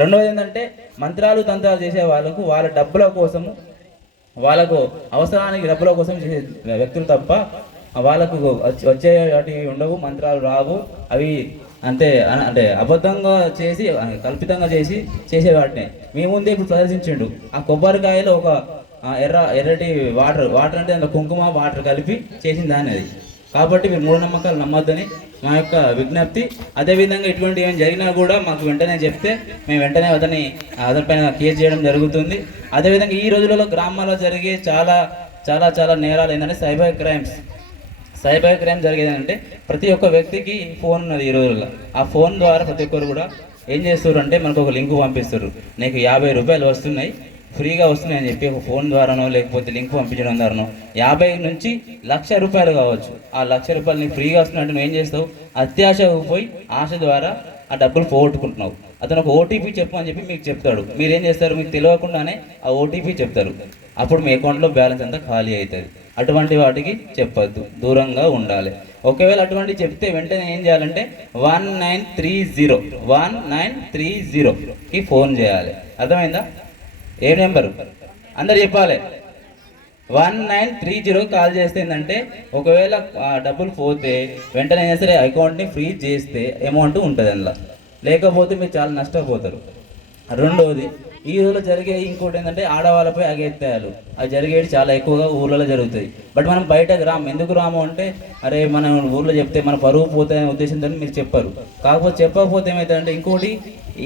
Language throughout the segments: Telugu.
రెండవది ఏంటంటే మంత్రాలు తంత్రాలు చేసే వాళ్ళకు వాళ్ళ డబ్బుల కోసము, వాళ్ళకు అవసరానికి డబ్బుల కోసం చేసే వ్యక్తులు తప్ప వాళ్ళకు వచ్చే వాటి ఉండవు, మంత్రాలు రావు. అవి అంతే అంటే అబద్ధంగా చేసి కల్పితంగా చేసే వాటిని మీ ముందే ఇప్పుడు ప్రదర్శించిండు. ఆ కొబ్బరికాయలో ఒక ఎర్రటి వాటర్ అంటే అందులో కుంకుమ వాటర్ కలిపి చేసిన దాన్ని అది. కాబట్టి మీరు మూఢనమ్మకాలు నమ్మొద్దని మా యొక్క విజ్ఞప్తి. అదేవిధంగా ఇటువంటి ఏమైనా జరిగినా కూడా మాకు వెంటనే చెప్తే మేము వెంటనే అతనిపైన కేసు చేయడం జరుగుతుంది. అదేవిధంగా ఈ రోజులలో గ్రామాల్లో జరిగే చాలా చాలా చాలా నేరాలు ఏంటంటే సైబర్ క్రైమ్ జరిగేది అంటే ప్రతి ఒక్క వ్యక్తికి ఫోన్ ఉన్నది ఈ రోజుల్లో. ఆ ఫోన్ ద్వారా ప్రతి ఒక్కరు కూడా ఏం చేస్తారు అంటే మనకు ఒక లింక్ పంపిస్తారు, నీకు 50 రూపాయలు వస్తున్నాయి, ఫ్రీగా వస్తున్నాయి అని చెప్పి ఒక ఫోన్ ద్వారానో లేకపోతే లింక్ పంపించడం ద్వారానో 50 నుంచి 1,00,000 రూపాయలు కావచ్చు. ఆ 1,00,000 రూపాయలు నీకు ఫ్రీగా వస్తున్నట్టు నువ్వు ఏం చేస్తావు, అత్యాశకు పోయి ఆశ ద్వారా ఆ డబ్బులు పోగొట్టుకుంటున్నావు. అతను ఒక ఓటీపీ చెప్పు అని చెప్పి మీకు చెప్తాడు. మీరేం చేస్తారు, మీకు తెలియకుండానే ఆ ఓటీపీ చెప్తారు. అప్పుడు మీ అకౌంట్లో బ్యాలెన్స్ అంతా ఖాళీ అవుతుంది. అటువంటి వాటికి చెప్పద్దు, దూరంగా ఉండాలి. ఒకవేళ అటువంటి చెప్తే వెంటనే ఏం చేయాలంటే 1930కి ఫోన్ చేయాలి. అర్థమైందా? ఏ నెంబరు అందరు చెప్పాలి. 1930 కాల్ చేస్తే ఏంటంటే ఒకవేళ డబ్బులు పోతే వెంటనే సరే అకౌంట్ని ఫ్రీజ్ చేస్తే అమౌంట్ ఉంటుంది అందులో, లేకపోతే మీరు చాలా నష్టపోతారు. రెండవది ఈ ఊళ్ళో జరిగే ఇంకోటి ఏంటంటే ఆడవాళ్ళపై అగత్యాలు. అది జరిగేది చాలా ఎక్కువగా ఊళ్ళలో జరుగుతాయి. బట్ మనం బయటకు రాము. ఎందుకు రాము అంటే అరే మనం ఊళ్ళో చెప్తే మన పరువు పోతాయనే ఉద్దేశంతో మీరు చెప్పారు. కాకపోతే చెప్పకపోతే ఏమవుతుందంటే ఇంకోటి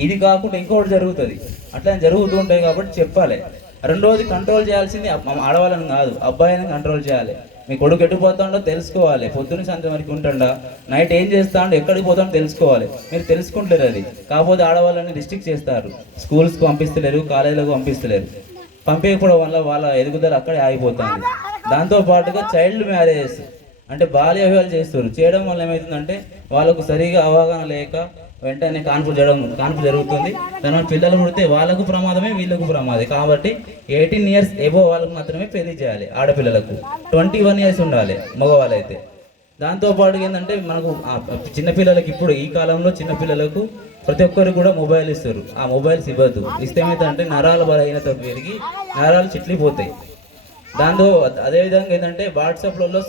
ఇది కాకుండా ఇంకోటి జరుగుతుంది. అట్లా జరుగుతూ ఉంటాయి కాబట్టి చెప్పాలి. రెండోది కంట్రోల్ చేయాల్సింది ఆడవాళ్ళని కాదు, అబ్బాయిని కంట్రోల్ చేయాలి. మీ కొడుకు ఎటుపోతాడో తెలుసుకోవాలి. పొద్దున్న సాయంత్రం వరకు ఉంటాడా, నైట్ ఏం చేస్తాడో, ఎక్కడికి పోతాడో తెలుసుకోవాలి. మీరు తెలుసుకుంటారు అది. కాకపోతే ఆడవాళ్ళని రిస్ట్రిక్ట్ చేస్తారు, స్కూల్స్కి పంపిస్తలేరు, కాలేజీలకు పంపిస్తలేరు. పంపించకపోవడం వల్ల వాళ్ళ ఎదుగుదల అక్కడే ఆగిపోతుంది. దాంతోపాటుగా చైల్డ్ మ్యారేజెస్ అంటే బాల్య వివాహాలు చేస్తారు. చేయడం వల్ల ఏమవుతుందంటే వాళ్ళకు సరిగా అవగాహన లేక వెంటనే కాన్పు జరుగుతుంది. దాని పిల్లలు పుడితే వాళ్ళకు ప్రమాదమే, వీళ్ళకు ప్రమాదమే. కాబట్టి 18 ఇయర్స్ ఎబో వాళ్ళకు మాత్రమే పెళ్లి చేయాలి. ఆడపిల్లలకు 21 ఇయర్స్ ఉండాలి మగవాళ్ళైతే. దాంతోపాటు ఏంటంటే మనకు చిన్నపిల్లలకి ఇప్పుడు ఈ కాలంలో చిన్నపిల్లలకు ప్రతి ఒక్కరు కూడా మొబైల్ ఇస్తారు. ఆ మొబైల్స్ ఇవ్వద్దు. ఇస్తే ఏమవుతుందంటే నరాల బలహీనత పెరిగి నరాలు చిట్లిపోతాయి. దాంతో అదేవిధంగా ఏంటంటే వాట్సాప్లలో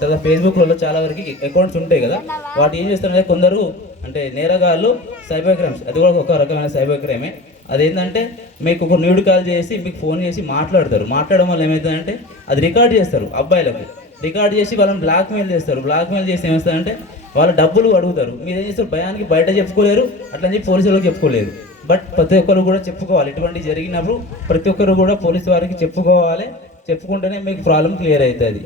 తర్వాత ఫేస్బుక్లలో చాలా వరకు అకౌంట్స్ ఉంటాయి కదా, వాటి ఏం చేస్తారంటే కొందరు అంటే నేరగాళ్ళు సైబర్ క్రైమ్స్, అది కూడా ఒక రకమైన సైబర్ క్రైమే. అదేంటంటే మీకు ఒక న్యూడ్ కాల్ చేసి మీకు ఫోన్ చేసి మాట్లాడతారు. మాట్లాడడం వల్ల ఏమవుతుందంటే అది రికార్డ్ చేస్తారు. అబ్బాయిలకు రికార్డ్ చేసి వాళ్ళని బ్లాక్మెయిల్ చేస్తారు. బ్లాక్మెయిల్ చేసి ఏమవుతుందంటే వాళ్ళ డబ్బులు అడుగుతారు. మీరు ఏం చేస్తారు, భయానికి బయట చెప్పుకోలేరు, అట్లని చెప్పి పోలీసులకు చెప్పుకోలేరు. బట్ ప్రతి ఒక్కరు కూడా చెప్పుకోవాలి. ఇటువంటి జరిగినప్పుడు ప్రతి ఒక్కరు కూడా పోలీసు వారికి చెప్పుకోవాలి. చెప్పుకుంటేనే మీకు ప్రాబ్లం క్లియర్ అవుతుంది.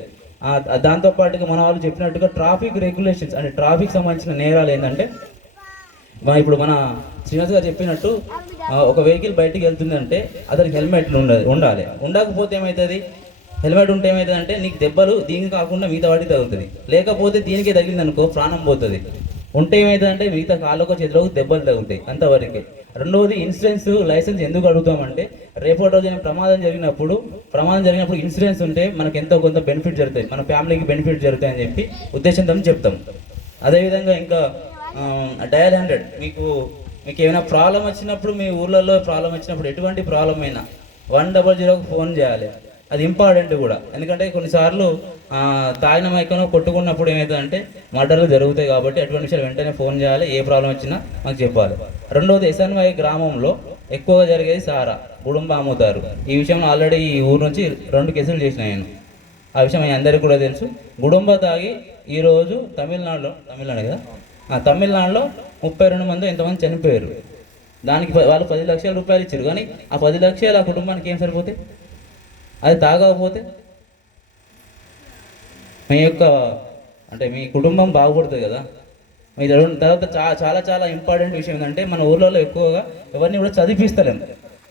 దాంతోపాటుగా మన వాళ్ళు చెప్పినట్టుగా ట్రాఫిక్ రెగ్యులేషన్స్ అంటే ట్రాఫిక్ సంబంధించిన నేరాలు ఏంటంటే ఇప్పుడు మన శ్రీనివాస్ గారు చెప్పినట్టు ఒక వెహికల్ బయటికి వెళ్తుందంటే అతనికి హెల్మెట్ ఉండాలి. ఉండకపోతే ఏమవుతుంది, హెల్మెట్ ఉంటే ఏమవుతుంది అంటే నీకు దెబ్బలు దీనికి కాకుండా మిగతా వాటికి తగులుతుంది. లేకపోతే దీనికే తగిలింది అనుకో ప్రాణం పోతుంది. ఉంటే ఏమవుతుందంటే మిగతా కాళ్ళకు చేతిలోకి దెబ్బలు తగులుతాయి, అంతవరకే. రెండవది ఇన్సూరెన్స్ లైసెన్స్ ఎందుకు అడుగుతామంటే రేపటి రోజు ప్రమాదం జరిగినప్పుడు ఇన్సూరెన్స్ ఉంటే మనకు ఎంతో కొంత బెనిఫిట్ జరుగుతాయి, మన ఫ్యామిలీకి బెనిఫిట్ జరుగుతాయి అని చెప్పి ఉద్దేశంతో చెప్తాం. అదేవిధంగా ఇంకా డయల్ 100 మీకు ఏమైనా ప్రాబ్లం వచ్చినప్పుడు, మీ ఊర్లలో ప్రాబ్లం వచ్చినప్పుడు ఎటువంటి ప్రాబ్లం అయినా 100కు ఫోన్ చేయాలి. అది ఇంపార్టెంట్ కూడా. ఎందుకంటే కొన్నిసార్లు తాగిన మైకంలో కొట్టుకున్నప్పుడు ఏమవుతుందంటే మర్డర్లు జరుగుతాయి. కాబట్టి అటువంటి విషయాలు వెంటనే ఫోన్ చేయాలి. ఏ ప్రాబ్లం వచ్చినా మాకు చెప్పాలి. రెండవది ఎస్ఎన్వై గ్రామంలో ఎక్కువగా జరిగేది సారా, గుడుంబ అమ్ముతారు. ఈ విషయంలో ఆల్రెడీ ఈ ఊరు నుంచి 2 కేసులు చేసిన నేను. ఆ విషయం అందరికీ కూడా తెలుసు. గుడుంబ తాగి ఈరోజు తమిళనాడు కదా, తమిళనాడులో 32 మంది ఎంతమంది చనిపోయారు. దానికి వాళ్ళు 10 లక్షల రూపాయలు ఇచ్చారు. కానీ ఆ 10 లక్షలు ఆ కుటుంబానికి ఏం సరిపోతాయి? అది తాగకపోతే మీ కుటుంబం బాగుపడుతుంది కదా. మీ తర్వాత చాలా చాలా ఇంపార్టెంట్ విషయం ఏంటంటే మన ఊర్లలో ఎక్కువగా ఎవరిని కూడా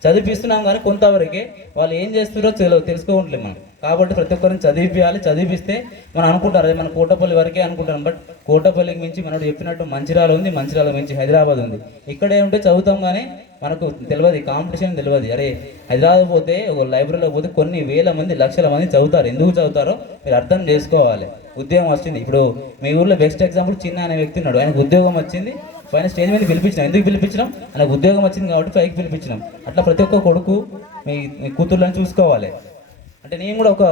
చదివిస్తున్నాం కానీ కొంతవరకే వాళ్ళు ఏం చేస్తున్నారో తెలుసుకోవట్లేదు మనం. కాబట్టి ప్రతి ఒక్కరిని చదివిపిస్తే మనం అనుకుంటారు అదే మన కోటపల్లి వరకే అనుకుంటాం. బట్ కోటపల్లికి మించి మనకు చెప్పినట్టు మంచిర్యాల ఉంది, మంచిర్యాల మించి హైదరాబాద్ ఉంది. ఇక్కడే ఉంటే చదువుతాం కానీ మనకు తెలియదు, కాంపిటీషన్ తెలియదు. అరే హైదరాబాద్ పోతే ఒక లైబ్రరీలో పోతే కొన్ని వేల మంది లక్షల మంది చదువుతారు. ఎందుకు చదువుతారో మీరు అర్థం చేసుకోవాలి. ఉద్యోగం వచ్చింది. ఇప్పుడు మీ ఊర్లో బెస్ట్ ఎగ్జాంపుల్ చిన్న అనే వ్యక్తి ఉన్నాడు. ఆయనకు ఉద్యోగం వచ్చింది, పైన స్టేజ్ మీద పిలిపించినాం. ఎందుకు పిలిపించినాం? ఆయనకు ఉద్యోగం వచ్చింది కాబట్టి పైకి పిలిపించినాం. అట్లా ప్రతి ఒక్క కొడుకు మీ కూతుర్లను చూసుకోవాలి. అంటే నేను కూడా ఒక